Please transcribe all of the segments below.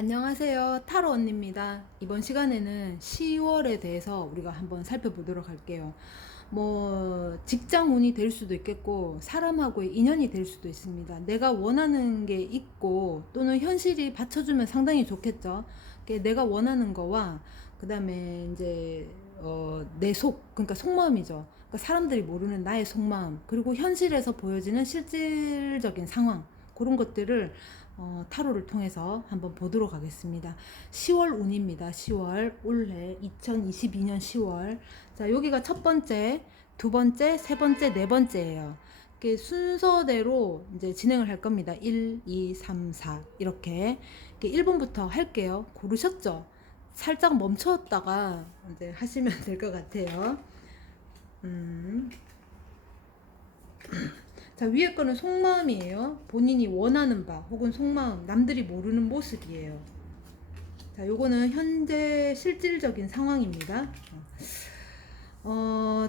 안녕하세요. 타로 언니입니다. 이번 시간에는 10월에 대해서 우리가 한번 살펴보도록 할게요. 직장 운이 될 수도 있겠고, 사람하고의 인연이 될 수도 있습니다. 내가 원하는 게 있고, 또는 현실이 받쳐주면 상당히 좋겠죠. 내가 원하는 거와, 그 다음에 이제, 그러니까 속마음이죠. 그러니까 사람들이 모르는 나의 속마음, 그리고 현실에서 보여지는 실질적인 상황, 그런 것들을 타로를 통해서 한번 보도록 하겠습니다. 10월 운입니다. 10월 올해 2022년 10월. 자, 여기가 첫 번째, 두 번째, 세 번째, 네 번째예요. 이렇게 순서대로 이제 진행을 할 겁니다. 1, 2, 3, 4 이렇게. 1번부터 할게요. 고르셨죠? 살짝 멈췄다가 이제 하시면 될 것 같아요. 음. 자, 위에 거는 속마음이에요. 본인이 원하는 바 혹은 속마음, 남들이 모르는 모습이에요. 자, 요거는 현재 실질적인 상황입니다.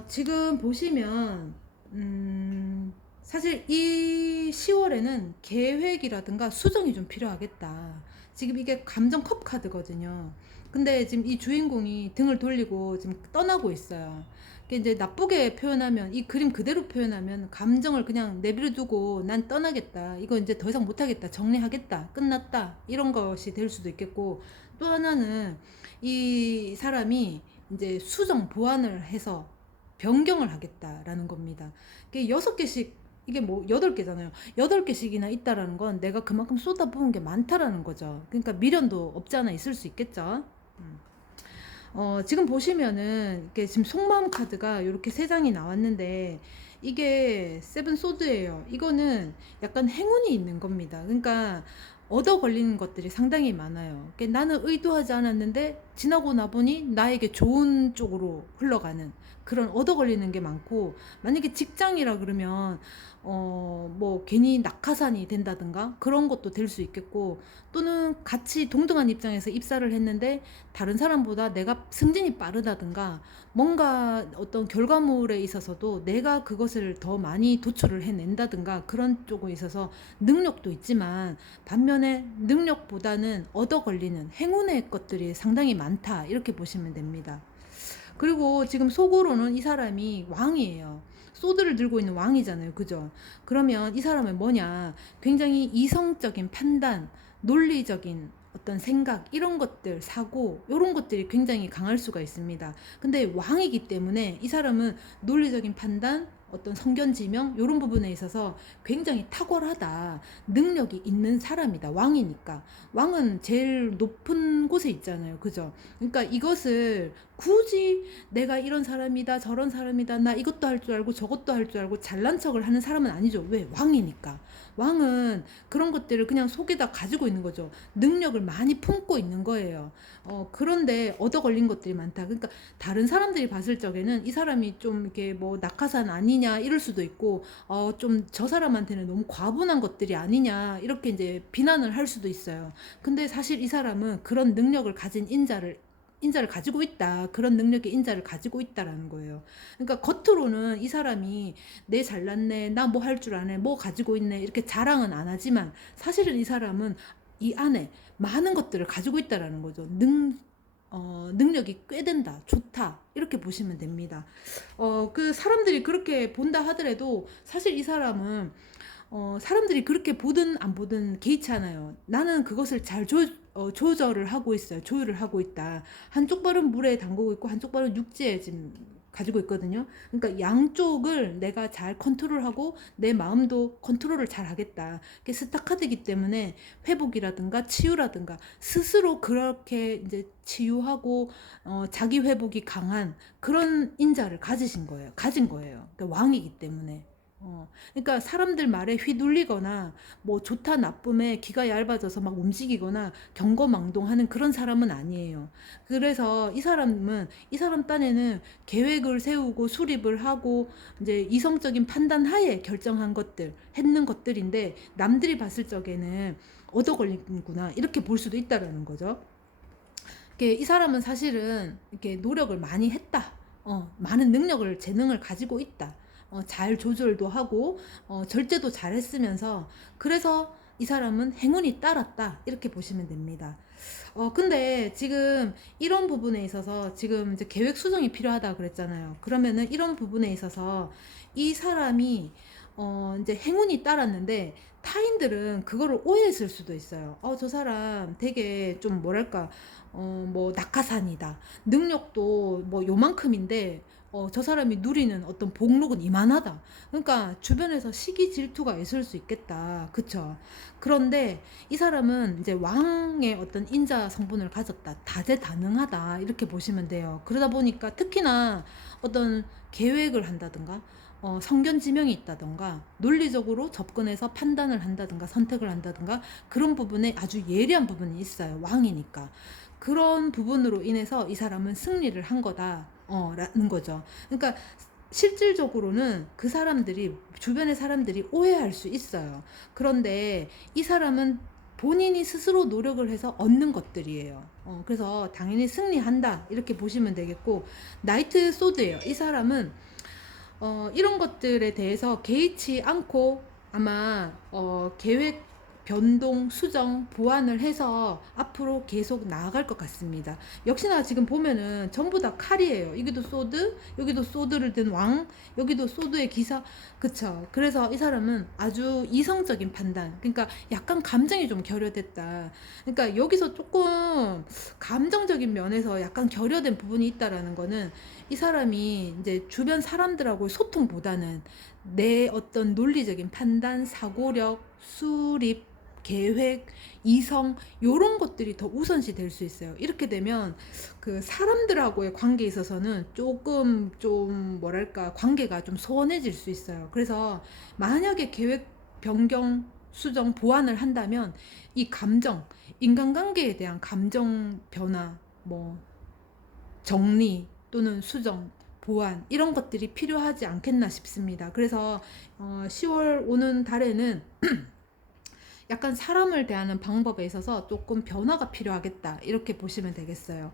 지금 보시면 사실 이 10월에는 계획이라든가 수정이 좀 필요하겠다. 지금 이게 감정 컵 카드거든요. 근데 지금 이 주인공이 등을 돌리고 지금 떠나고 있어요. 이게 이제 나쁘게 표현하면, 이 그림 그대로 표현하면 감정을 그냥 내버려두고 난 떠나겠다, 이거 이제 더 이상 못하겠다, 정리하겠다, 끝났다, 이런 것이 될 수도 있겠고, 또 하나는 이 사람이 이제 수정 보완을 해서 변경을 하겠다라는 겁니다. 이게 6개씩, 이게 뭐 8개잖아요. 8개씩이나 있다라는 건 내가 그만큼 쏟아부은 게 많다라는 거죠. 그러니까 미련도 없지 않아 있을 수 있겠죠. 음. 지금 보시면은 이게 지금 속마음 카드가 이렇게 3장이 나왔는데, 이게 세븐 소드예요. 이거는 약간 행운이 있는 겁니다. 그러니까 얻어 걸리는 것들이 상당히 많아요. 그러니까 나는 의도하지 않았는데 지나고 나보니 나에게 좋은 쪽으로 흘러가는 그런 얻어 걸리는 게 많고, 만약에 직장이라 그러면 괜히 낙하산이 된다든가 그런 것도 될 수 있겠고, 또는 같이 동등한 입장에서 입사를 했는데 다른 사람보다 내가 승진이 빠르다든가, 뭔가 어떤 결과물에 있어서도 내가 그것을 더 많이 도출을 해낸다든가, 그런 쪽에 있어서 능력도 있지만 반면에 능력보다는 얻어 걸리는 행운의 것들이 상당히 많다, 이렇게 보시면 됩니다. 그리고 지금 속으로는 이 사람이 왕이에요. 소드를 들고 있는 왕이잖아요. 그죠? 그러면 이 사람은 뭐냐? 굉장히 이성적인 판단, 논리적인 어떤 생각, 이런 것들, 사고, 이런 것들이 굉장히 강할 수가 있습니다. 근데 왕이기 때문에 이 사람은 논리적인 판단, 어떤 성견지명, 이런 부분에 있어서 굉장히 탁월하다, 능력이 있는 사람이다. 왕이니까. 왕은 제일 높은 곳에 있잖아요. 그죠? 그러니까 이것을 굳이 내가 이런 사람이다, 저런 사람이다, 나 이것도 할 줄 알고 저것도 할 줄 알고 잘난 척을 하는 사람은 아니죠. 왜? 왕이니까. 왕은 그런 것들을 그냥 속에다 가지고 있는 거죠. 능력을 많이 품고 있는 거예요. 그런데 얻어 걸린 것들이 많다. 그러니까 다른 사람들이 봤을 적에는 이 사람이 좀 이렇게 뭐 낙하산 아니냐 이럴 수도 있고, 좀 저 사람한테는 너무 과분한 것들이 아니냐 이렇게 이제 비난을 할 수도 있어요. 근데 사실 이 사람은 그런 능력을 가진 인자를 가지고 있다. 그런 능력의 인자를 가지고 있다라는 거예요. 그러니까 겉으로는 이 사람이 내 잘났네, 나 뭐 할 줄 아네, 뭐 가지고 있네, 이렇게 자랑은 안 하지만 사실은 이 사람은 이 안에 많은 것들을 가지고 있다라는 거죠. 능력이 꽤 된다, 좋다, 이렇게 보시면 됩니다. 그 사람들이 그렇게 본다 하더라도 사실 이 사람은 사람들이 그렇게 보든 안 보든 개의치 않아요. 나는 그것을 잘 조절을 하고 있어요. 조율을 하고 있다. 한쪽 발은 물에 담그고 있고 한쪽 발은 육지에 지금 가지고 있거든요. 그러니까 양쪽을 내가 잘 컨트롤하고 내 마음도 컨트롤을 잘 하겠다. 그게 스타카드이기 때문에 회복이라든가 치유라든가 스스로 그렇게 이제 치유하고 자기 회복이 강한 그런 인자를 가진 거예요. 그러니까 왕이기 때문에. 그러니까 사람들 말에 휘둘리거나 뭐 좋다 나쁨에 귀가 얇아져서 막 움직이거나 경거망동하는 그런 사람은 아니에요. 그래서 이 사람 딴에는 계획을 세우고 수립을 하고 이제 이성적인 판단 하에 결정한 것들, 했는 것들인데, 남들이 봤을 적에는 얻어 걸리는구나, 이렇게 볼 수도 있다라는 거죠. 이 사람은 사실은 이렇게 노력을 많이 했다. 많은 능력을, 재능을 가지고 있다. 잘 조절도 하고, 절제도 잘 했으면서, 그래서 이 사람은 행운이 따랐다 이렇게 보시면 됩니다. 근데 지금 이런 부분에 있어서 지금 이제 계획 수정이 필요하다 그랬잖아요. 그러면은 이런 부분에 있어서 이 사람이 이제 행운이 따랐는데 타인들은 그거를 오해했을 수도 있어요. 저 사람 되게 좀 뭐랄까, 뭐 낙하산이다. 능력도 뭐 요만큼인데, 저 사람이 누리는 어떤 복록은 이만하다. 그러니까 주변에서 시기 질투가 있을 수 있겠다. 그쵸? 그런데 이 사람은 이제 왕의 어떤 인자 성분을 가졌다. 다재다능하다. 이렇게 보시면 돼요. 그러다 보니까 특히나 어떤 계획을 한다든가, 성견지명이 있다던가 논리적으로 접근해서 판단을 한다든가 선택을 한다든가 그런 부분에 아주 예리한 부분이 있어요. 왕이니까. 그런 부분으로 인해서 이 사람은 승리를 한 거다 라는 거죠. 그러니까 실질적으로는 그 사람들이, 주변의 사람들이 오해할 수 있어요. 그런데 이 사람은 본인이 스스로 노력을 해서 얻는 것들이에요. 그래서 당연히 승리한다 이렇게 보시면 되겠고, 나이트 소드예요. 이 사람은 이런 것들에 대해서 개의치 않고 아마 계획 변동, 수정, 보완을 해서 앞으로 계속 나아갈 것 같습니다. 역시나 지금 보면은 전부 다 칼이에요. 여기도 소드, 여기도 소드를 든 왕, 여기도 소드의 기사. 그쵸? 그래서 이 사람은 아주 이성적인 판단, 그러니까 약간 감정이 좀 결여됐다. 그러니까 여기서 조금 감정적인 면에서 약간 결여된 부분이 있다라는 거는 이 사람이 이제 주변 사람들하고의 소통보다는 내 어떤 논리적인 판단, 사고력, 수립, 계획, 이성 요런 것들이 더 우선시 될 수 있어요. 이렇게 되면 그 사람들하고의 관계에 있어서는 조금 좀 뭐랄까 관계가 좀 소원해질 수 있어요. 그래서 만약에 계획 변경, 수정, 보완을 한다면 이 감정, 인간관계에 대한 감정 변화, 뭐 정리 또는 수정, 보완 이런 것들이 필요하지 않겠나 싶습니다. 그래서 10월 오는 달에는 약간 사람을 대하는 방법에 있어서 조금 변화가 필요하겠다 이렇게 보시면 되겠어요.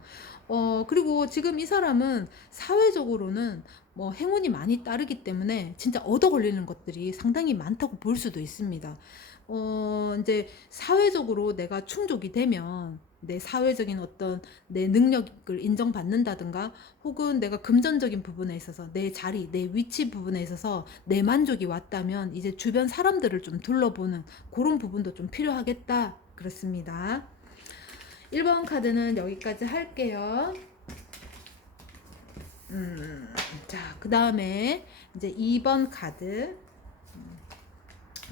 그리고 지금 이 사람은 사회적으로는 뭐 행운이 많이 따르기 때문에 진짜 얻어 걸리는 것들이 상당히 많다고 볼 수도 있습니다. 이제 사회적으로 내가 충족이 되면 내 사회적인 어떤 내 능력을 인정받는다든가 혹은 내가 금전적인 부분에 있어서 내 자리, 내 위치 부분에 있어서 내 만족이 왔다면 이제 주변 사람들을 좀 둘러보는 그런 부분도 좀 필요하겠다 그렇습니다. 1번 카드는 여기까지 할게요. 자, 그 다음에 이제 2번 카드.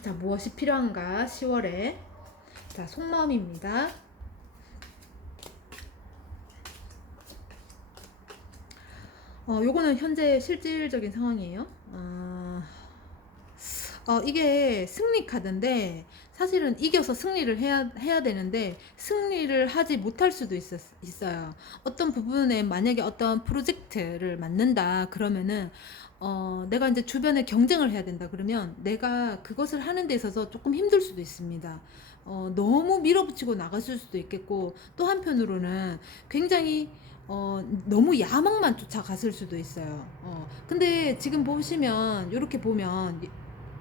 자, 무엇이 필요한가? 10월에. 자, 속마음입니다. 요거는 현재 실질적인 상황이에요. 이게 승리 카드인데 사실은 이겨서 승리를 해야 되는데 승리를 하지 못할 수도 있어요. 어떤 부분에 만약에 어떤 프로젝트를 맡는다 그러면은 내가 이제 주변에 경쟁을 해야 된다 그러면 내가 그것을 하는 데 있어서 조금 힘들 수도 있습니다. 너무 밀어붙이고 나갔을 수도 있겠고 또 한편으로는 굉장히 너무 야망만 쫓아갔을 수도 있어요. 근데 지금 보시면 이렇게 보면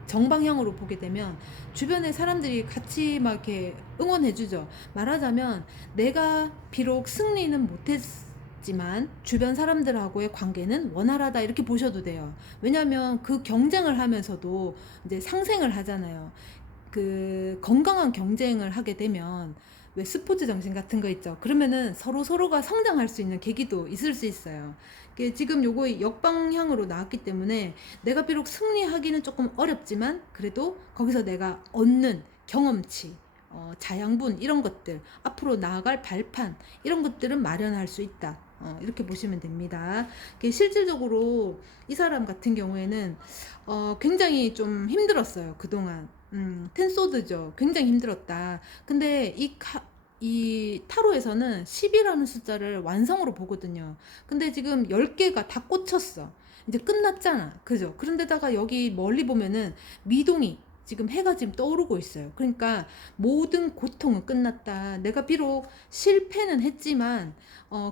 정방향으로 보게 되면 주변의 사람들이 같이 막 이렇게 응원해주죠. 말하자면 내가 비록 승리는 못했지만 주변 사람들하고의 관계는 원활하다 이렇게 보셔도 돼요. 왜냐하면 그 경쟁을 하면서도 이제 상생을 하잖아요. 그 건강한 경쟁을 하게 되면 왜 스포츠 정신 같은 거 있죠. 그러면은 서로가 성장할 수 있는 계기도 있을 수 있어요. 지금 요거 역방향으로 나왔기 때문에 내가 비록 승리하기는 조금 어렵지만 그래도 거기서 내가 얻는 경험치, 자양분 이런 것들, 앞으로 나아갈 발판 이런 것들은 마련할 수 있다. 이렇게 보시면 됩니다. 실질적으로 이 사람 같은 경우에는 굉장히 좀 힘들었어요. 그동안. 텐소드죠. 굉장히 힘들었다. 근데 이 타로에서는 10이라는 숫자를 완성으로 보거든요. 근데 지금 10개가 다 꽂혔어. 이제 끝났잖아. 그죠? 그런데다가 여기 멀리 보면은 미동이 지금 해가 지금 떠오르고 있어요. 그러니까 모든 고통은 끝났다. 내가 비록 실패는 했지만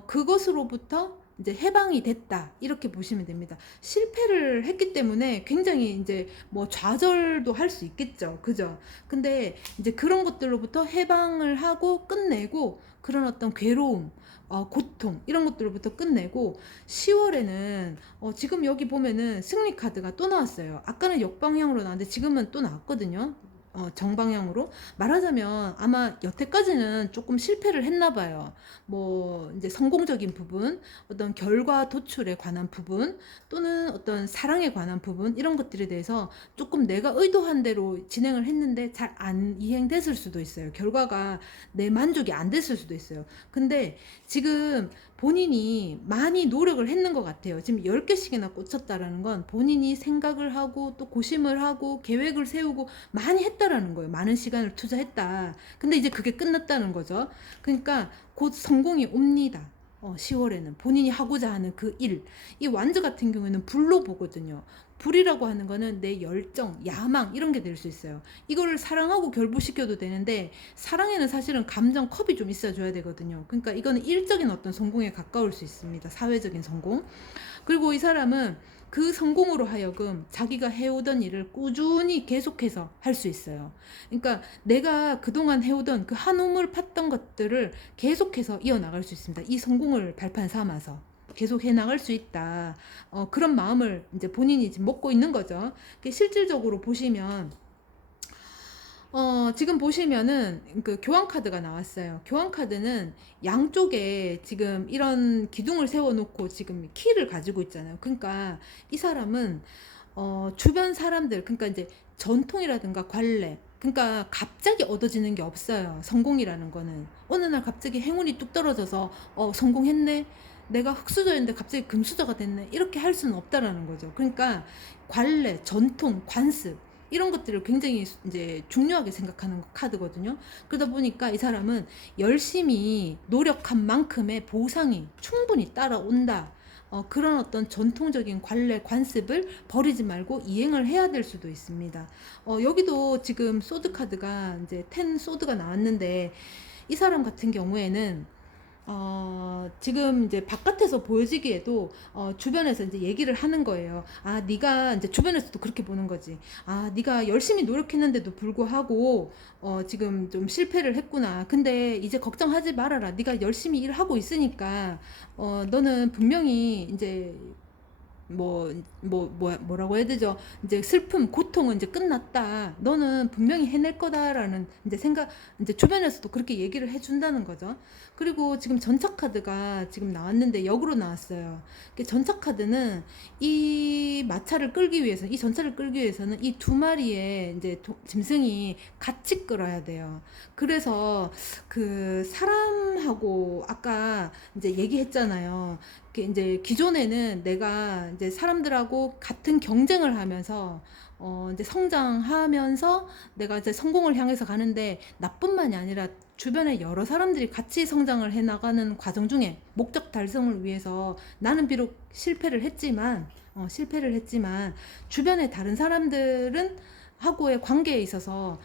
그것으로부터 이제 해방이 됐다 이렇게 보시면 됩니다. 실패를 했기 때문에 굉장히 이제 뭐 좌절도 할 수 있겠죠, 그죠? 근데 이제 그런 것들로부터 해방을 하고 끝내고 그런 어떤 괴로움, 고통 이런 것들로부터 끝내고 10월에는 지금 여기 보면은 승리 카드가 또 나왔어요. 아까는 역방향으로 나왔는데 지금은 또 나왔거든요. 정방향으로 말하자면 아마 여태까지는 조금 실패를 했나 봐요. 뭐 이제 성공적인 부분, 어떤 결과 도출에 관한 부분, 또는 어떤 사랑에 관한 부분 이런 것들에 대해서 조금 내가 의도한 대로 진행을 했는데 잘 안 이행됐을 수도 있어요. 결과가 내 만족이 안 됐을 수도 있어요. 근데 지금 본인이 많이 노력을 했는 것 같아요. 지금 10개씩이나 꽂혔다라는 건 본인이 생각을 하고 또 고심을 하고 계획을 세우고 많이 했다라는 거예요. 많은 시간을 투자했다. 근데 이제 그게 끝났다는 거죠. 그러니까 곧 성공이 옵니다. 10월에는 본인이 하고자 하는 그 일. 이 완즈 같은 경우에는 불로 보거든요. 불이라고 하는 거는 내 열정, 야망 이런 게 될 수 있어요. 이거를 사랑하고 결부시켜도 되는데 사랑에는 사실은 감정 컵이 좀 있어줘야 되거든요. 그러니까 이거는 일적인 어떤 성공에 가까울 수 있습니다. 사회적인 성공. 그리고 이 사람은 그 성공으로 하여금 자기가 해오던 일을 꾸준히 계속해서 할 수 있어요. 그러니까 내가 그동안 해오던 그 한 우물 팠던 것들을 계속해서 이어나갈 수 있습니다. 이 성공을 발판 삼아서. 계속 해 나갈 수 있다. 그런 마음을 이제 본인이 지금 먹고 있는 거죠. 실질적으로 보시면 지금 보시면은 그 교환 카드가 나왔어요. 교환 카드는 양쪽에 지금 이런 기둥을 세워놓고 지금 키를 가지고 있잖아요. 그러니까 이 사람은 주변 사람들, 그러니까 이제 전통이라든가 관례, 그러니까 갑자기 얻어지는 게 없어요. 성공이라는 거는 어느 날 갑자기 행운이 뚝 떨어져서 성공했네. 내가 흙수저였는데 갑자기 금수저가 됐네. 이렇게 할 수는 없다라는 거죠. 그러니까 관례, 전통, 관습 이런 것들을 굉장히 이제 중요하게 생각하는 카드거든요. 그러다 보니까 이 사람은 열심히 노력한 만큼의 보상이 충분히 따라온다. 그런 어떤 전통적인 관례, 관습을 버리지 말고 이행을 해야 될 수도 있습니다. 여기도 지금 소드 카드가 이제 10 소드가 나왔는데 이 사람 같은 경우에는 지금 이제 바깥에서 보여지기에도 주변에서 이제 얘기를 하는 거예요. 아, 네가 이제 주변에서도 그렇게 보는 거지. 아, 네가 열심히 노력했는데도 불구하고 지금 좀 실패를 했구나. 근데 이제 걱정하지 말아라. 네가 열심히 일하고 있으니까 너는 분명히 이제 뭐라고 해야 되죠? 이제 슬픔, 고통은 이제 끝났다. 너는 분명히 해낼 거다라는 이제 생각, 이제 주변에서도 그렇게 얘기를 해준다는 거죠. 그리고 지금 전차 카드가 지금 나왔는데 역으로 나왔어요. 전차 카드는 이 마차를 끌기 위해서, 이 전차를 끌기 위해서는 이 두 마리의 이제 짐승이 같이 끌어야 돼요. 그래서 그 사람하고 아까 이제 얘기했잖아요. 이제 기존에는 내가 이제 사람들하고 같은 경쟁을 하면서 이제 성장하면서 내가 이제 성공을 향해서 가는데 나뿐만이 아니라 주변에 여러 사람들이 같이 성장을 해 나가는 과정 중에 목적 달성을 위해서 나는 비록 실패를 했지만 주변에 다른 사람들은 하고의 관계에 있어서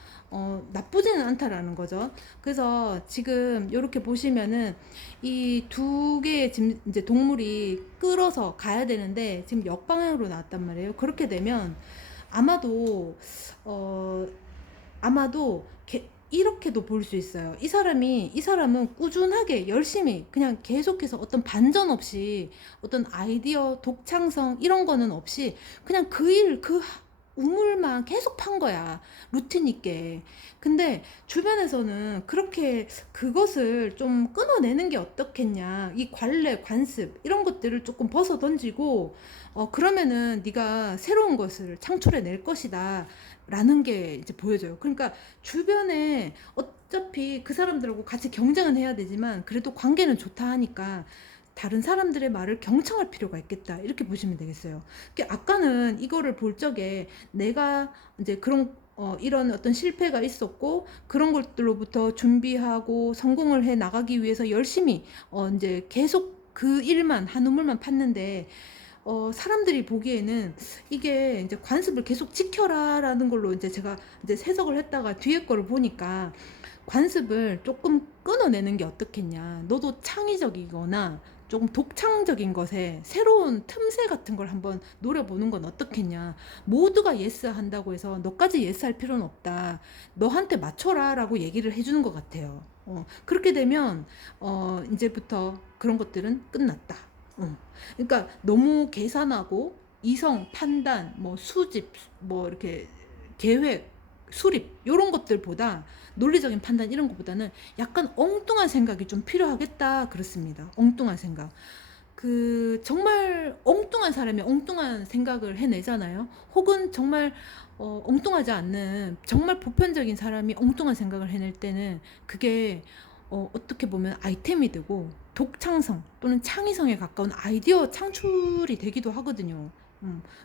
나쁘지는 않다라는 거죠. 그래서 지금 이렇게 보시면은 이 두 개의 이제 동물이 끌어서 가야 되는데 지금 역방향으로 나왔단 말이에요. 그렇게 되면 아마도 아마도 이렇게도 볼 수 있어요. 이 사람은 꾸준하게 열심히 그냥 계속해서 어떤 반전 없이 어떤 아이디어, 독창성 이런 거는 없이 그냥 그 우물만 계속 판 거야. 루틴 있게. 근데 주변에서는 그렇게 그것을 좀 끊어내는 게 어떻겠냐. 이 관례, 관습 이런 것들을 조금 벗어 던지고 그러면은 네가 새로운 것을 창출해 낼 것이다. 라는 게 이제 보여져요. 그러니까 주변에 어차피 그 사람들하고 같이 경쟁은 해야 되지만 그래도 관계는 좋다 하니까 다른 사람들의 말을 경청할 필요가 있겠다. 이렇게 보시면 되겠어요. 아까는 이거를 볼 적에 내가 이제 그런 이런 어떤 실패가 있었고 그런 것들로부터 준비하고 성공을 해 나가기 위해서 열심히 이제 계속 그 일만 한 우물만 팠는데 사람들이 보기에는 이게 이제 관습을 계속 지켜라라는 걸로 이제 제가 이제 해석을 했다가 뒤에 거를 보니까 관습을 조금 끊어내는 게 어떻겠냐. 너도 창의적이거나 조금 독창적인 것에 새로운 틈새 같은 걸 한번 노려보는 건 어떻겠냐. 모두가 예스 한다고 해서 너까지 예스 할 필요는 없다. 너한테 맞춰라 라고 얘기를 해주는 것 같아요. 그렇게 되면 이제부터 그런 것들은 끝났다. 그러니까 너무 계산하고 이성, 판단, 뭐 수집, 뭐 이렇게 계획, 수립 이런 것들보다 논리적인 판단 이런 것보다는 약간 엉뚱한 생각이 좀 필요하겠다 그렇습니다. 엉뚱한 생각. 그 정말 엉뚱한 사람이 엉뚱한 생각을 해내잖아요. 혹은 정말 엉뚱하지 않는 정말 보편적인 사람이 엉뚱한 생각을 해낼 때는 그게 어떻게 보면 아이템이 되고 독창성 또는 창의성에 가까운 아이디어 창출이 되기도 하거든요.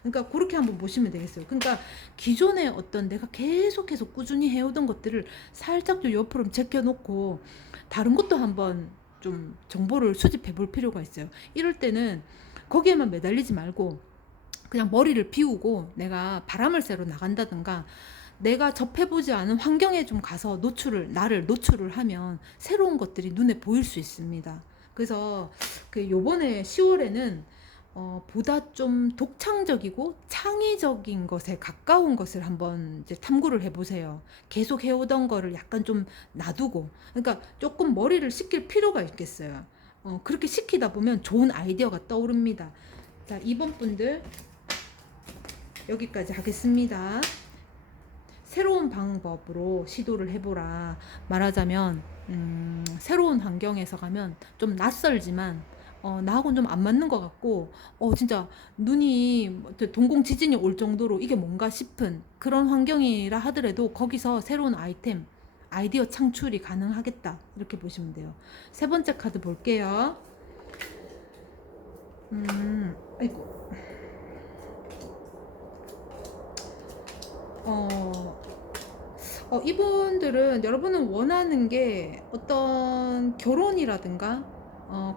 그러니까 그렇게 한번 보시면 되겠어요. 그러니까 기존에 어떤 내가 계속해서 꾸준히 해오던 것들을 살짝 좀 옆으로 제껴놓고 다른 것도 한번 좀 정보를 수집해 볼 필요가 있어요. 이럴 때는 거기에만 매달리지 말고 그냥 머리를 비우고 내가 바람을 쐬러 나간다든가 내가 접해보지 않은 환경에 좀 가서 나를 노출을 하면 새로운 것들이 눈에 보일 수 있습니다. 그래서 그 요번에 10월에는 보다 좀 독창적이고 창의적인 것에 가까운 것을 한번 이제 탐구를 해보세요. 계속 해오던 거를 약간 좀 놔두고, 그러니까 조금 머리를 식힐 필요가 있겠어요. 그렇게 식히다 보면 좋은 아이디어가 떠오릅니다. 자, 2번 분들 여기까지 하겠습니다. 새로운 방법으로 시도를 해보라. 말하자면 새로운 환경에서 가면 좀 낯설지만 나하고는 좀 안 맞는 것 같고 진짜 눈이 동공 지진이 올 정도로 이게 뭔가 싶은 그런 환경이라 하더라도 거기서 새로운 아이디어 창출이 가능하겠다 이렇게 보시면 돼요. 세 번째 카드 볼게요. 아이고. 이분들은 여러분은 원하는 게 어떤 결혼이라든가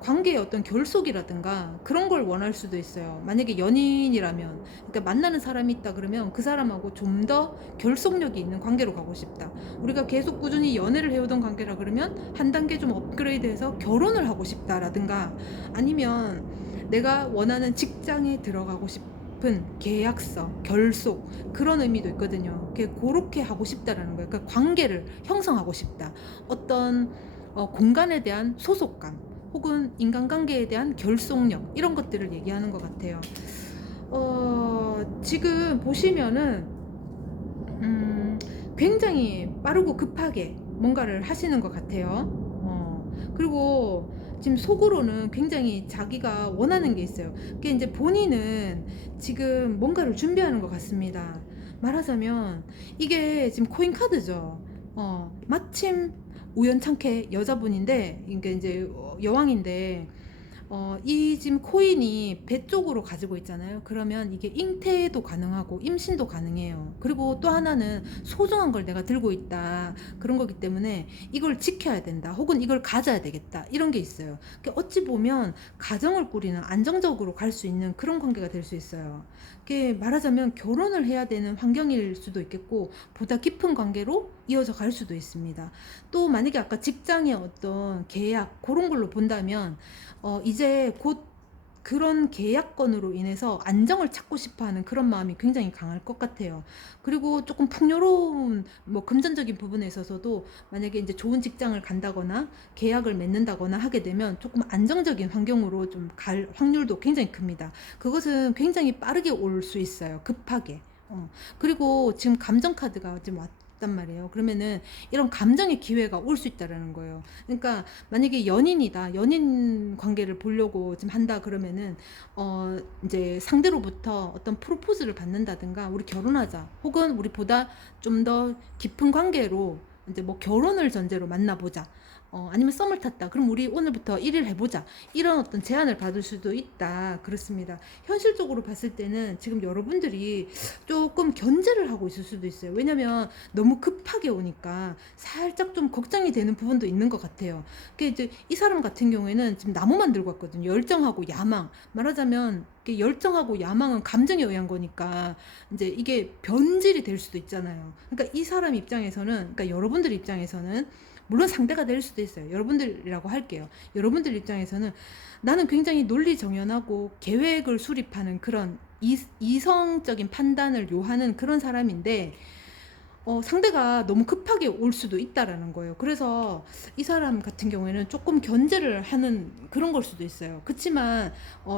관계의 어떤 결속이라든가 그런 걸 원할 수도 있어요. 만약에 연인이라면, 그러니까 만나는 사람이 있다 그러면 그 사람하고 좀 더 결속력이 있는 관계로 가고 싶다. 우리가 계속 꾸준히 연애를 해오던 관계라 그러면 한 단계 좀 업그레이드해서 결혼을 하고 싶다라든가, 아니면 내가 원하는 직장에 들어가고 싶은 계약서, 결속 그런 의미도 있거든요. 그렇게 하고 싶다라는 거예요. 그러니까 관계를 형성하고 싶다. 어떤 공간에 대한 소속감 혹은 인간관계에 대한 결속력 이런 것들을 얘기하는 것 같아요. 지금 보시면은 굉장히 빠르고 급하게 뭔가를 하시는 것 같아요. 그리고 지금 속으로는 굉장히 자기가 원하는 게 있어요. 그게 이제 본인은 지금 뭔가를 준비하는 것 같습니다. 말하자면 이게 지금 코인 카드죠. 마침 우연찮게 여자분인데 이게 이제 여왕인데 이 지금 코인이 배 쪽으로 가지고 있잖아요. 그러면 이게 잉태도 가능하고 임신도 가능해요. 그리고 또 하나는 소중한 걸 내가 들고 있다 그런 거기 때문에 이걸 지켜야 된다 혹은 이걸 가져야 되겠다 이런 게 있어요. 그러니까 어찌 보면 가정을 꾸리는 안정적으로 갈 수 있는 그런 관계가 될 수 있어요. 그게 말하자면 결혼을 해야 되는 환경일 수도 있겠고 보다 깊은 관계로 이어져 갈 수도 있습니다. 또 만약에 아까 직장의 어떤 계약 그런 걸로 본다면 이제 곧 그런 계약건으로 인해서 안정을 찾고 싶어하는 그런 마음이 굉장히 강할 것 같아요. 그리고 조금 풍요로운 뭐 금전적인 부분에 있어서도 만약에 이제 좋은 직장을 간다거나 계약을 맺는다거나 하게 되면 조금 안정적인 환경으로 좀 갈 확률도 굉장히 큽니다. 그것은 굉장히 빠르게 올 수 있어요. 급하게. 그리고 지금 감정 카드가 지금 왔단 말이에요. 그러면은 이런 감정의 기회가 올 수 있다라는 거예요. 그러니까 만약에 연인이다, 연인 관계를 보려고 지금 한다 그러면은 이제 상대로부터 어떤 프로포즈를 받는다든가 우리 결혼하자 혹은 우리보다 좀 더 깊은 관계로 이제 뭐 결혼을 전제로 만나보자. 아니면 썸을 탔다. 그럼 우리 오늘부터 1일 해보자. 이런 어떤 제안을 받을 수도 있다. 그렇습니다. 현실적으로 봤을 때는 지금 여러분들이 조금 견제를 하고 있을 수도 있어요. 왜냐면 너무 급하게 오니까 살짝 좀 걱정이 되는 부분도 있는 것 같아요. 그 이제 이 사람 같은 경우에는 지금 나무만 들고 왔거든요. 열정하고 야망. 말하자면 열정하고 야망은 감정에 의한 거니까 이제 이게 변질이 될 수도 있잖아요. 그러니까 이 사람 입장에서는, 그러니까 여러분들 입장에서는 물론 상대가 될 수도 있어요. 여러분들이라고 할게요. 여러분들 입장에서는 나는 굉장히 논리정연하고 계획을 수립하는 그런 이성적인 판단을 요하는 그런 사람인데 상대가 너무 급하게 올 수도 있다라는 거예요. 그래서 이 사람 같은 경우에는 조금 견제를 하는 그런 걸 수도 있어요. 그렇지만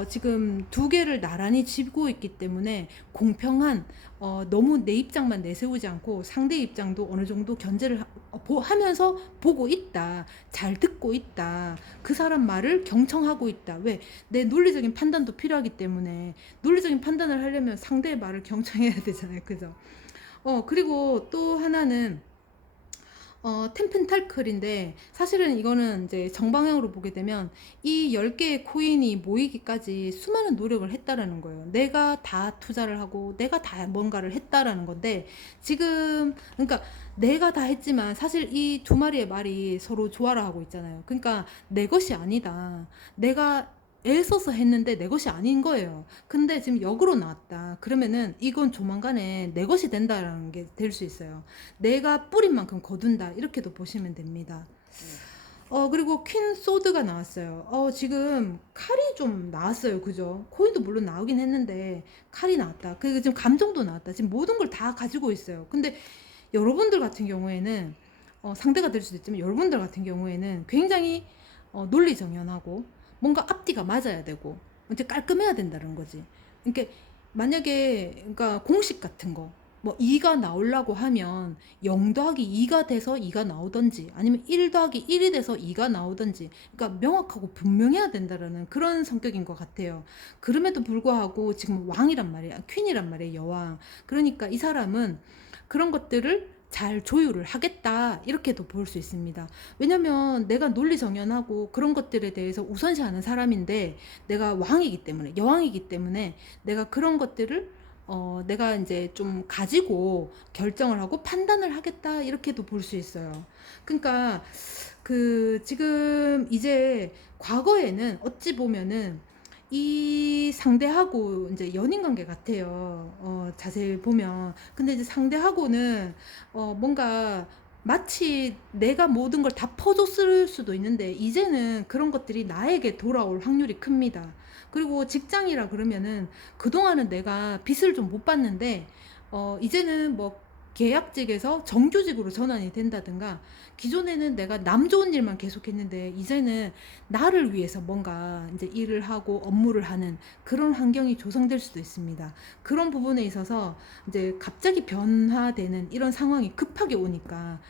지금 두 개를 나란히 쥐고 있기 때문에 공평한, 너무 내 입장만 내세우지 않고 상대 입장도 어느 정도 견제를 하면서 보고 있다. 잘 듣고 있다. 그 사람 말을 경청하고 있다. 왜? 내 논리적인 판단도 필요하기 때문에 논리적인 판단을 하려면 상대의 말을 경청해야 되잖아요. 그죠? 그리고 또 하나는 템펜탈클인데, 사실은 이거는 이제 정방향으로 보게 되면 이 10개의 코인이 모이기까지 수많은 노력을 했다라는 거예요. 내가 다 투자를 하고 내가 다 뭔가를 했다라는 건데, 지금 그러니까 내가 다 했지만 사실 이 두 마리의 말이 서로 조화를 하고 있잖아요. 그러니까 내 것이 아니다. 내가 애써서 했는데 내 것이 아닌 거예요. 근데 지금 역으로 나왔다. 그러면은 이건 조만간에 내 것이 된다라는 게 될 수 있어요. 내가 뿌린 만큼 거둔다. 이렇게도 보시면 됩니다. 그리고 퀸 소드가 나왔어요. 지금 칼이 좀 나왔어요. 그죠? 코인도 물론 나오긴 했는데 칼이 나왔다. 그리고 지금 감정도 나왔다. 지금 모든 걸 다 가지고 있어요. 근데 여러분들 같은 경우에는 상대가 될 수도 있지만, 여러분들 같은 경우에는 굉장히 논리정연하고 뭔가 앞뒤가 맞아야 되고 이제 깔끔해야 된다는 거지. 그러니까 만약에 그러니까 공식 같은 거, 뭐 2가 나오려고 하면 0 더하기 2가 돼서 2가 나오던지, 아니면 1 더하기 1이 돼서 2가 나오던지, 그러니까 명확하고 분명해야 된다라는 그런 성격인 것 같아요. 그럼에도 불구하고 지금 왕이란 말이야, 퀸이란 말이야, 여왕. 그러니까 이 사람은 그런 것들을 잘 조율을 하겠다, 이렇게도 볼 수 있습니다. 왜냐면 내가 논리정연하고 그런 것들에 대해서 우선시하는 사람인데, 내가 왕이기 때문에, 여왕이기 때문에 내가 그런 것들을 내가 이제 좀 가지고 결정을 하고 판단을 하겠다, 이렇게도 볼 수 있어요. 그러니까 지금 이제 과거에는 어찌 보면은 이 상대하고 이제 연인 관계 같아요. 자세히 보면. 근데 이제 상대하고는 뭔가 마치 내가 모든 걸 다 퍼줬을 수도 있는데, 이제는 그런 것들이 나에게 돌아올 확률이 큽니다. 그리고 직장이라 그러면은 그동안은 내가 빚을 좀 못 봤는데, 이제는 뭐 계약직에서 정규직으로 전환이 된다든가, 기존에는 내가 남 좋은 일만 계속했는데 이제는 나를 위해서 뭔가 이제 일을 하고 업무를 하는 그런 환경이 조성될 수도 있습니다. 그런 부분에 있어서 이제 갑자기 변화되는 이런 상황이 급하게 오니까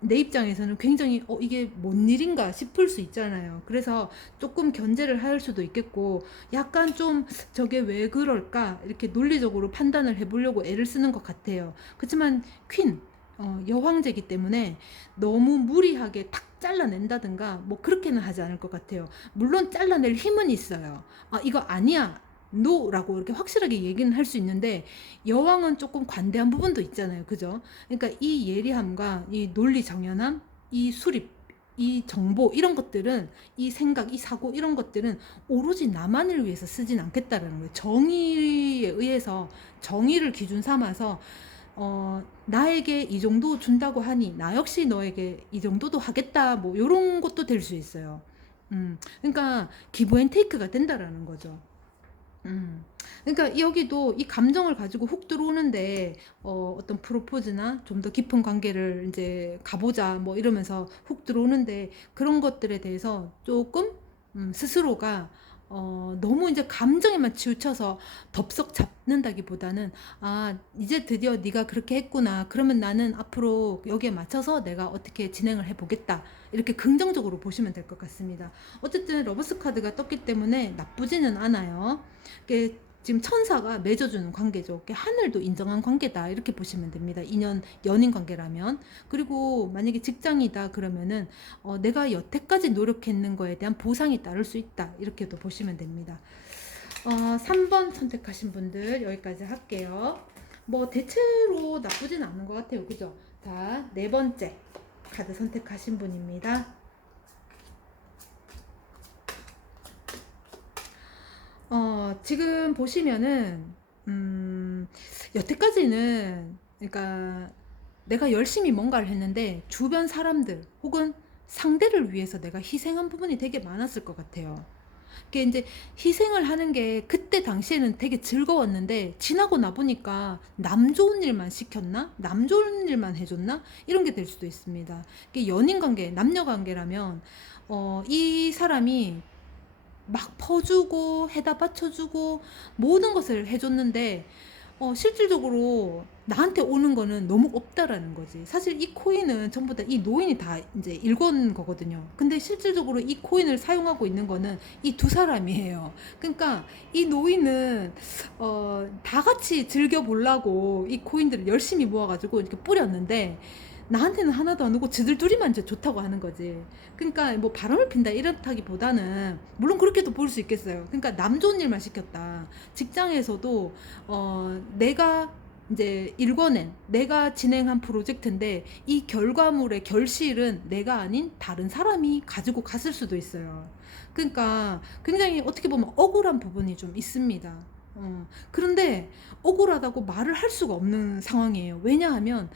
내 입장에서는 굉장히 이게 뭔 일인가 싶을 수 있잖아요. 그래서 조금 견제를 할 수도 있겠고, 약간 좀 저게 왜 그럴까 이렇게 논리적으로 판단을 해보려고 애를 쓰는 것 같아요. 그렇지만 퀸, 여황제이기 때문에 너무 무리하게 탁 잘라낸다든가 뭐 그렇게는 하지 않을 것 같아요. 물론 잘라낼 힘은 있어요. 이거 아니야, 노라고 이렇게 확실하게 얘기는 할 수 있는데, 여왕은 조금 관대한 부분도 있잖아요. 그죠? 그러니까 이 예리함과 이 논리 정연함, 이 수립, 이 정보, 이런 것들은, 이 생각, 이 사고, 이런 것들은 오로지 나만을 위해서 쓰진 않겠다라는 거예요. 정의에 의해서, 정의를 기준 삼아서 나에게 이 정도 준다고 하니 나 역시 너에게 이 정도도 하겠다, 뭐 요런 것도 될 수 있어요. 그러니까 기브 앤 테이크가 된다라는 거죠. 그러니까 여기도 이 감정을 가지고 훅 들어오는데, 어떤 프로포즈나 좀 더 깊은 관계를 이제 가보자 뭐 이러면서 훅 들어오는데, 그런 것들에 대해서 조금 스스로가 너무 이제 감정에만 치우쳐서 덥석 잡는다기보다는, 이제 드디어 네가 그렇게 했구나, 그러면 나는 앞으로 여기에 맞춰서 내가 어떻게 진행을 해보겠다, 이렇게 긍정적으로 보시면 될 것 같습니다. 어쨌든 러버스 카드가 떴기 때문에 나쁘지는 않아요. 지금 천사가 맺어주는 관계죠. 하늘도 인정한 관계다, 이렇게 보시면 됩니다. 연인 관계라면. 그리고 만약에 직장이다 그러면은 내가 여태까지 노력했는 거에 대한 보상이 따를 수 있다, 이렇게도 보시면 됩니다. 3번 선택하신 분들 여기까지 할게요. 뭐 대체로 나쁘진 않은 것 같아요. 그죠? 자, 4번째 카드 선택하신 분입니다. 지금 보시면은 여태까지는, 그러니까 내가 열심히 뭔가를 했는데 주변 사람들 혹은 상대를 위해서 내가 희생한 부분이 되게 많았을 것 같아요. 그게 이제 희생을 하는 게 그때 당시에는 되게 즐거웠는데 지나고 나 보니까 남 좋은 일만 시켰나? 남 좋은 일만 해줬나? 이런 게 될 수도 있습니다. 그게 연인 관계, 남녀 관계라면 이 사람이 막 퍼주고 해다 받쳐주고 모든 것을 해줬는데 실질적으로 나한테 오는 거는 너무 없다라는 거지. 사실 이 코인은 전부 다 이 노인이 다 이제 일궈 거거든요. 근데 실질적으로 이 코인을 사용하고 있는 거는 이 두 사람이에요. 그러니까 이 노인은 다 같이 즐겨 보려고 이 코인들을 열심히 모아가지고 이렇게 뿌렸는데 나한테는 하나도 안 오고 지들 둘이만 이제 좋다고 하는 거지. 그러니까 뭐 바람을 핀다 이렇다기보다는 물론 그렇게도 볼 수 있겠어요. 그러니까 남 좋은 일만 시켰다. 직장에서도 내가 이제 일궈낸 내가 진행한 프로젝트인데 이 결과물의 결실은 내가 아닌 다른 사람이 가지고 갔을 수도 있어요. 그러니까 굉장히 어떻게 보면 억울한 부분이 좀 있습니다. 그런데 억울하다고 말을 할 수가 없는 상황이에요. 왜냐하면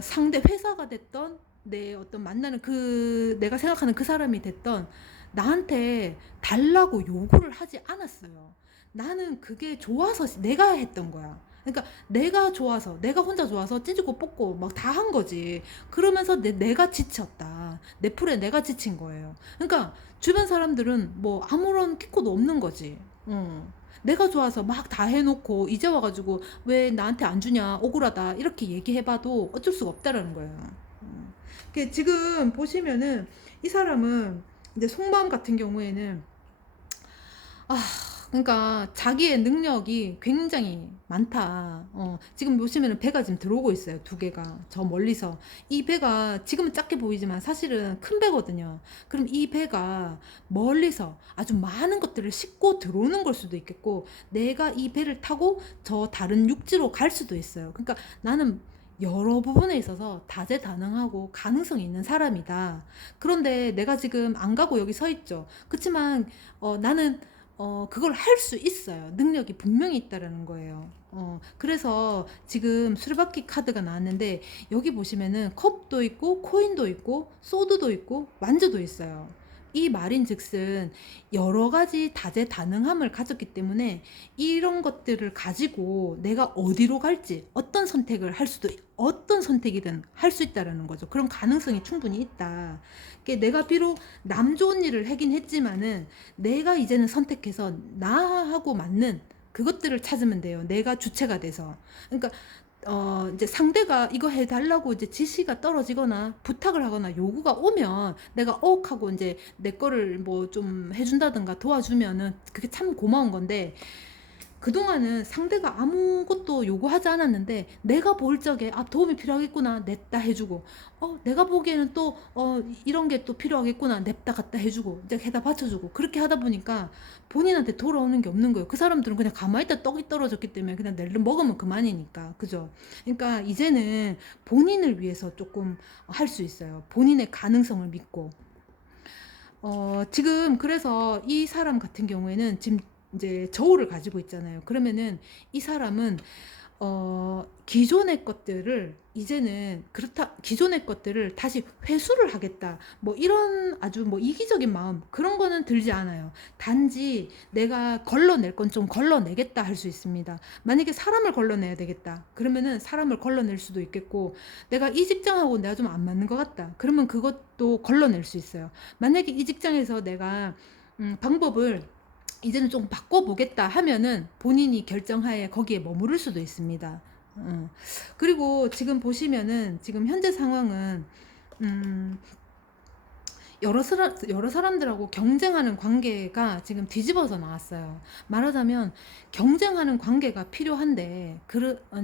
상대 회사가 됐던 내 어떤 만나는 그 내가 생각하는 그 사람이 됐던 나한테 달라고 요구를 하지 않았어요. 나는 그게 좋아서 내가 했던 거야. 그러니까 내가 좋아서 내가 혼자 좋아서 찌지고 뽑고 막 다 한 거지. 그러면서 내가 지쳤다. 내 풀에 내가 지친 거예요. 그러니까 주변 사람들은 뭐 아무런 키코도 없는 거지. 내가 좋아서 막 다 해놓고 이제 와가지고 왜 나한테 안 주냐 억울하다 이렇게 얘기해봐도 어쩔 수가 없다라는 거예요. 지금 보시면은 이 사람은 이제 속마음 같은 경우에는 아, 그러니까 자기의 능력이 굉장히 많다. 지금 보시면은 배가 지금 들어오고 있어요. 두 개가. 저 멀리서. 이 배가 지금은 작게 보이지만 사실은 큰 배거든요. 그럼 이 배가 멀리서 아주 많은 것들을 싣고 들어오는 걸 수도 있겠고, 내가 이 배를 타고 저 다른 육지로 갈 수도 있어요. 그러니까 나는 여러 부분에 있어서 다재다능하고 가능성이 있는 사람이다. 그런데 내가 지금 안 가고 여기 서 있죠. 그렇지만 나는 그걸 할 수 있어요. 능력이 분명히 있다라는 거예요. 그래서 지금 술바퀴 카드가 나왔는데 여기 보시면은 컵도 있고 코인도 있고 소드도 있고 완주도 있어요. 이 말인즉슨 여러 가지 다재다능함을 가졌기 때문에 이런 것들을 가지고 내가 어디로 갈지 어떤 선택이든 할 수 있다라는 거죠. 그런 가능성이 충분히 있다. 내가 비록 남 좋은 일을 하긴 했지만은 내가 이제는 선택해서 나하고 맞는 그것들을 찾으면 돼요. 내가 주체가 돼서. 그러니까 이제 상대가 이거 해달라고 이제 지시가 떨어지거나 부탁을 하거나 요구가 오면 내가 하고 이제 내 거를 뭐 좀 해준다든가 도와주면은 그게 참 고마운 건데, 그동안은 상대가 아무것도 요구하지 않았는데 내가 볼 적에 도움이 필요하겠구나 냅다 해주고, 내가 보기에는 또 이런 게 또 필요하겠구나 냅다 갖다 해주고 이제 해다 받쳐주고, 그렇게 하다 보니까 본인한테 돌아오는 게 없는 거예요. 그 사람들은 그냥 가만히 있다 떡이 떨어졌기 때문에 그냥 내를 먹으면 그만이니까. 그죠? 그러니까 이제는 본인을 위해서 조금 할 수 있어요. 본인의 가능성을 믿고. 지금 그래서 이 사람 같은 경우에는 지금 이제 저울을 가지고 있잖아요. 그러면은 이 사람은 기존의 것들을 이제는 그렇다, 기존의 것들을 다시 회수를 하겠다. 뭐 이런 아주 뭐 이기적인 마음 그런 거는 들지 않아요. 단지 내가 걸러낼 건 좀 걸러내겠다 할 수 있습니다. 만약에 사람을 걸러내야 되겠다. 그러면은 사람을 걸러낼 수도 있겠고, 내가 이 직장하고 내가 좀 안 맞는 것 같다. 그러면 그것도 걸러낼 수 있어요. 만약에 이 직장에서 내가 방법을 이제는 좀 바꿔보겠다 하면은 본인이 결정하에 거기에 머무를 수도 있습니다. 그리고 지금 보시면은 지금 현재 상황은 음, 여러 사람들하고 경쟁하는 관계가 지금 뒤집어서 나왔어요. 말하자면 경쟁하는 관계가 필요한데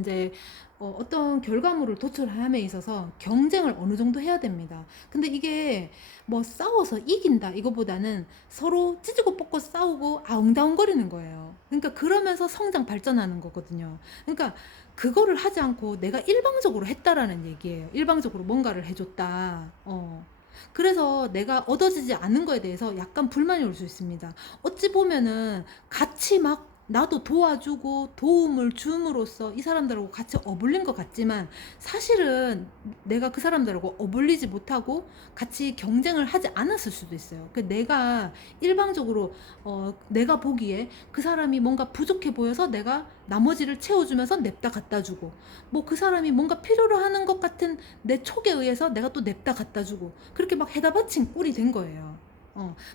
이제 어떤 결과물을 도출함에 있어서 경쟁을 어느 정도 해야 됩니다. 근데 이게 뭐 싸워서 이긴다 이거보다는 서로 찌지고 뽑고 싸우고 아웅다웅거리는 거예요. 그러니까 그러면서 성장 발전하는 거거든요. 그러니까 그거를 하지 않고 내가 일방적으로 했다라는 얘기예요. 일방적으로 뭔가를 해줬다. 그래서 내가 얻어지지 않는 거에 대해서 약간 불만이 올 수 있습니다. 어찌 보면은 같이 막 나도 도와주고 도움을 줌으로써 이 사람들하고 같이 어울린 것 같지만 사실은 내가 그 사람들하고 어울리지 못하고 같이 경쟁을 하지 않았을 수도 있어요. 그 내가 일방적으로 내가 보기에 그 사람이 뭔가 부족해 보여서 내가 나머지를 채워주면서 냅다 갖다 주고, 뭐 그 사람이 뭔가 필요로 하는 것 같은 내 촉에 의해서 내가 또 냅다 갖다 주고, 그렇게 막 해다 바친 꼴이 된 거예요.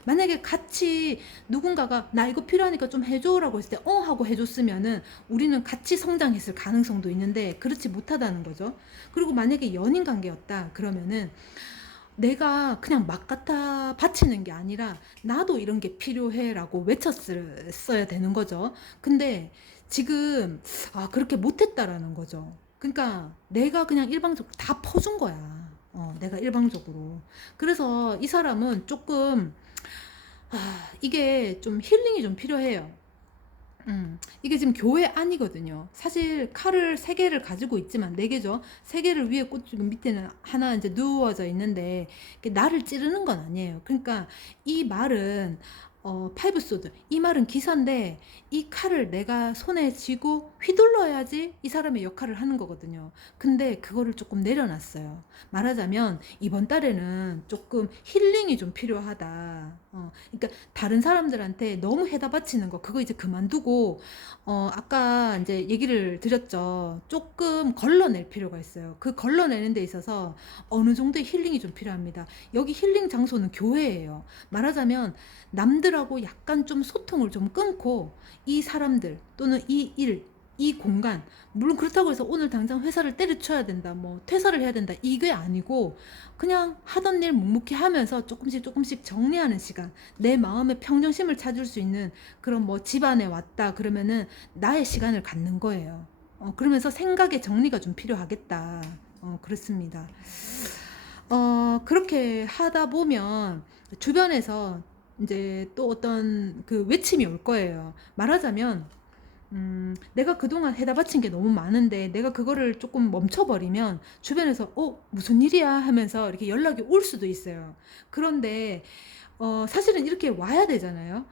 만약에 같이 누군가가 나 이거 필요하니까 좀 해줘라고 했을 때 하고 해줬으면은 우리는 같이 성장했을 가능성도 있는데 그렇지 못하다는 거죠. 그리고 만약에 연인 관계였다 그러면은 내가 그냥 막 갖다 바치는 게 아니라 나도 이런 게 필요해라고 외쳤어야 되는 거죠. 근데 지금 그렇게 못했다라는 거죠. 그러니까 내가 그냥 일방적으로 다 퍼준 거야. 내가 일방적으로. 그래서 이 사람은 조금 이게 좀 힐링이 좀 필요해요. 이게 지금 교회 아니거든요. 사실 칼을 세 개를 가지고 있지만 네 개죠. 세 개를 위에 꽂히고 밑에는 하나 이제 누워져 있는데 나를 찌르는 건 아니에요. 그러니까 이 말은 파이브 소드 이 말은 기사인데 이 칼을 내가 손에 쥐고 휘둘러야지 이 사람의 역할을 하는 거거든요. 근데 그거를 조금 내려놨어요. 말하자면 이번 달에는 조금 힐링이 좀 필요하다. 그러니까 다른 사람들한테 너무 해다 바치는 거 그거 이제 그만두고 아까 이제 얘기를 드렸죠. 조금 걸러낼 필요가 있어요. 그 걸러내는 데 있어서 어느 정도의 힐링이 좀 필요합니다. 여기 힐링 장소는 교회예요. 말하자면 남들하고 약간 좀 소통을 좀 끊고 이 사람들 또는 이 일, 이 공간, 물론 그렇다고 해서 오늘 당장 회사를 때려쳐야 된다, 뭐 퇴사를 해야 된다, 이게 아니고 그냥 하던 일 묵묵히 하면서 조금씩 조금씩 정리하는 시간, 내 마음의 평정심을 찾을 수 있는 그런 뭐 집안에 왔다 그러면은 나의 시간을 갖는 거예요. 그러면서 생각의 정리가 좀 필요하겠다. 그렇습니다. 그렇게 하다 보면 주변에서 이제 또 어떤 그 외침이 올 거예요. 말하자면 내가 그동안 해다 바친 게 너무 많은데 내가 그거를 조금 멈춰버리면 주변에서 무슨 일이야 하면서 이렇게 연락이 올 수도 있어요. 그런데 사실은 이렇게 와야 되잖아요.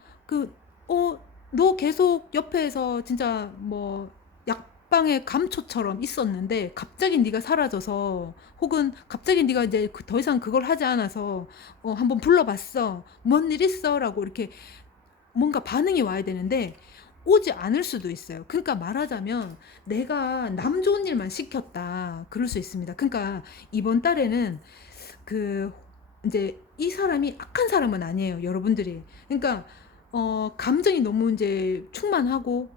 너 계속 옆에서 진짜 뭐 약방의 감초처럼 있었는데 갑자기 네가 사라져서 혹은 갑자기 네가 이제 더 이상 그걸 하지 않아서 한번 불러봤어. 뭔 일 있어? 라고 이렇게 뭔가 반응이 와야 되는데 오지 않을 수도 있어요. 그러니까 말하자면 내가 남 좋은 일만 시켰다. 그럴 수 있습니다. 그러니까 이번 달에는 그 이제 이 사람이 악한 사람은 아니에요. 여러분들이. 그러니까 감정이 너무 이제 충만하고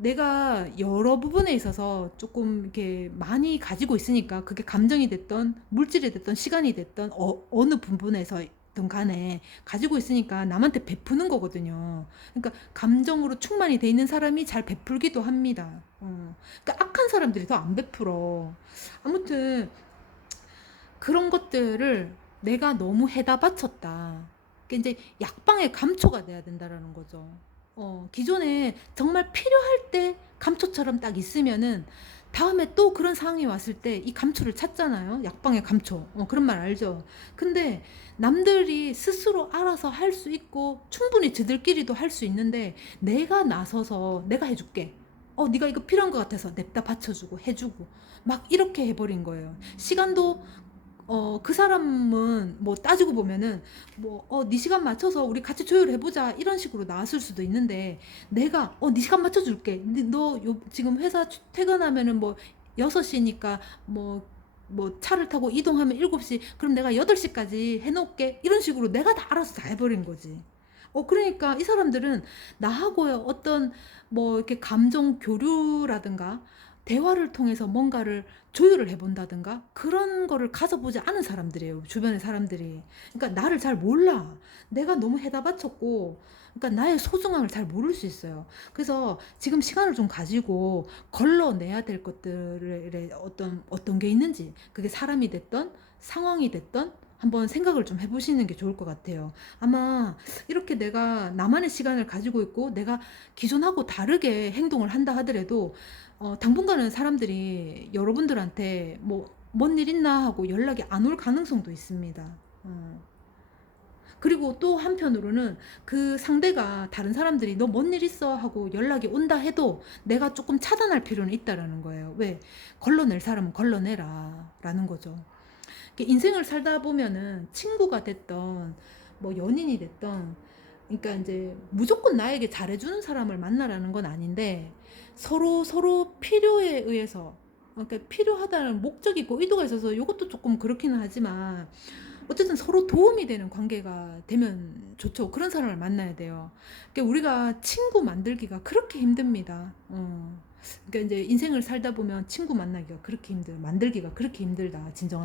내가 여러 부분에 있어서 조금 이렇게 많이 가지고 있으니까 그게 감정이 됐던 물질이 됐던 시간이 됐던 어느 부분에서 든 간에 가지고 있으니까 남한테 베푸는 거거든요. 그러니까 감정으로 충만이 돼 있는 사람이 잘 베풀기도 합니다. 그러니까 악한 사람들이 더 안 베풀어. 아무튼 그런 것들을 내가 너무 해다 바쳤다. 그게 이제 약방의 감초가 돼야 된다라는 거죠. 기존에 정말 필요할 때 감초처럼 딱 있으면은 다음에 또 그런 상황이 왔을 때 이 감초를 찾잖아요. 약방의 감초. 그런 말 알죠? 근데 남들이 스스로 알아서 할 수 있고 충분히 저들끼리도 할 수 있는데 내가 나서서 내가 해줄게. 네가 이거 필요한 것 같아서 냅다 받쳐주고 해주고 막 이렇게 해버린 거예요. 시간도 그 사람은 뭐 따지고 보면은 뭐 네 시간 맞춰서 우리 같이 조율해보자 이런 식으로 나왔을 수도 있는데 내가 네 시간 맞춰줄게. 근데 너 지금 회사 퇴근하면은 뭐 6시니까 뭐 차를 타고 이동하면 7시 그럼 내가 8시까지 해놓을게 이런 식으로 내가 다 알아서 다 해버린 거지. 그러니까 이 사람들은 나하고의 어떤 뭐 이렇게 감정 교류라든가 대화를 통해서 뭔가를 조율을 해본다든가 그런 거를 가져보지 않은 사람들이에요. 주변의 사람들이. 그러니까 나를 잘 몰라. 내가 너무 해다 바쳤고, 그러니까 나의 소중함을 잘 모를 수 있어요. 그래서 지금 시간을 좀 가지고 걸러내야 될 것들의 어떤 게 있는지, 그게 사람이 됐던 상황이 됐던 한번 생각을 좀 해보시는 게 좋을 것 같아요. 아마 이렇게 내가 나만의 시간을 가지고 있고 내가 기존하고 다르게 행동을 한다 하더라도 당분간은 사람들이 여러분들한테 뭐 뭔 일 있나 하고 연락이 안 올 가능성도 있습니다. 어. 그리고 또 한편으로는 그 상대가 다른 사람들이 "너 뭔 일 있어?" 하고 연락이 온다 해도 내가 조금 차단할 필요는 있다라는 거예요. 왜? "걸러낼 사람은 걸러내라."라는 거죠. 인생을 살다 보면은 친구가 됐던 뭐 연인이 됐던, 그러니까 인제 무조건 나에게 잘해 주는 사람을 만나라는 건 아닌데, 서로 필요에 의해서, 그러니까 필요하다는 목적이 있고 의도가 있어서 요것도 쪼끔 그렇기는 하지만 어쨌든 서로 도움이 되는 관계가 되면 좋죠. 그런 사람을 만나야 돼요. 그러니까 우리가 친구 만들기가 그렇게 힘듭니다. 그러니까 인제 인생을 살다 보면 친구 만나기가 그렇게 만들기가 그렇게 힘들다, 진정한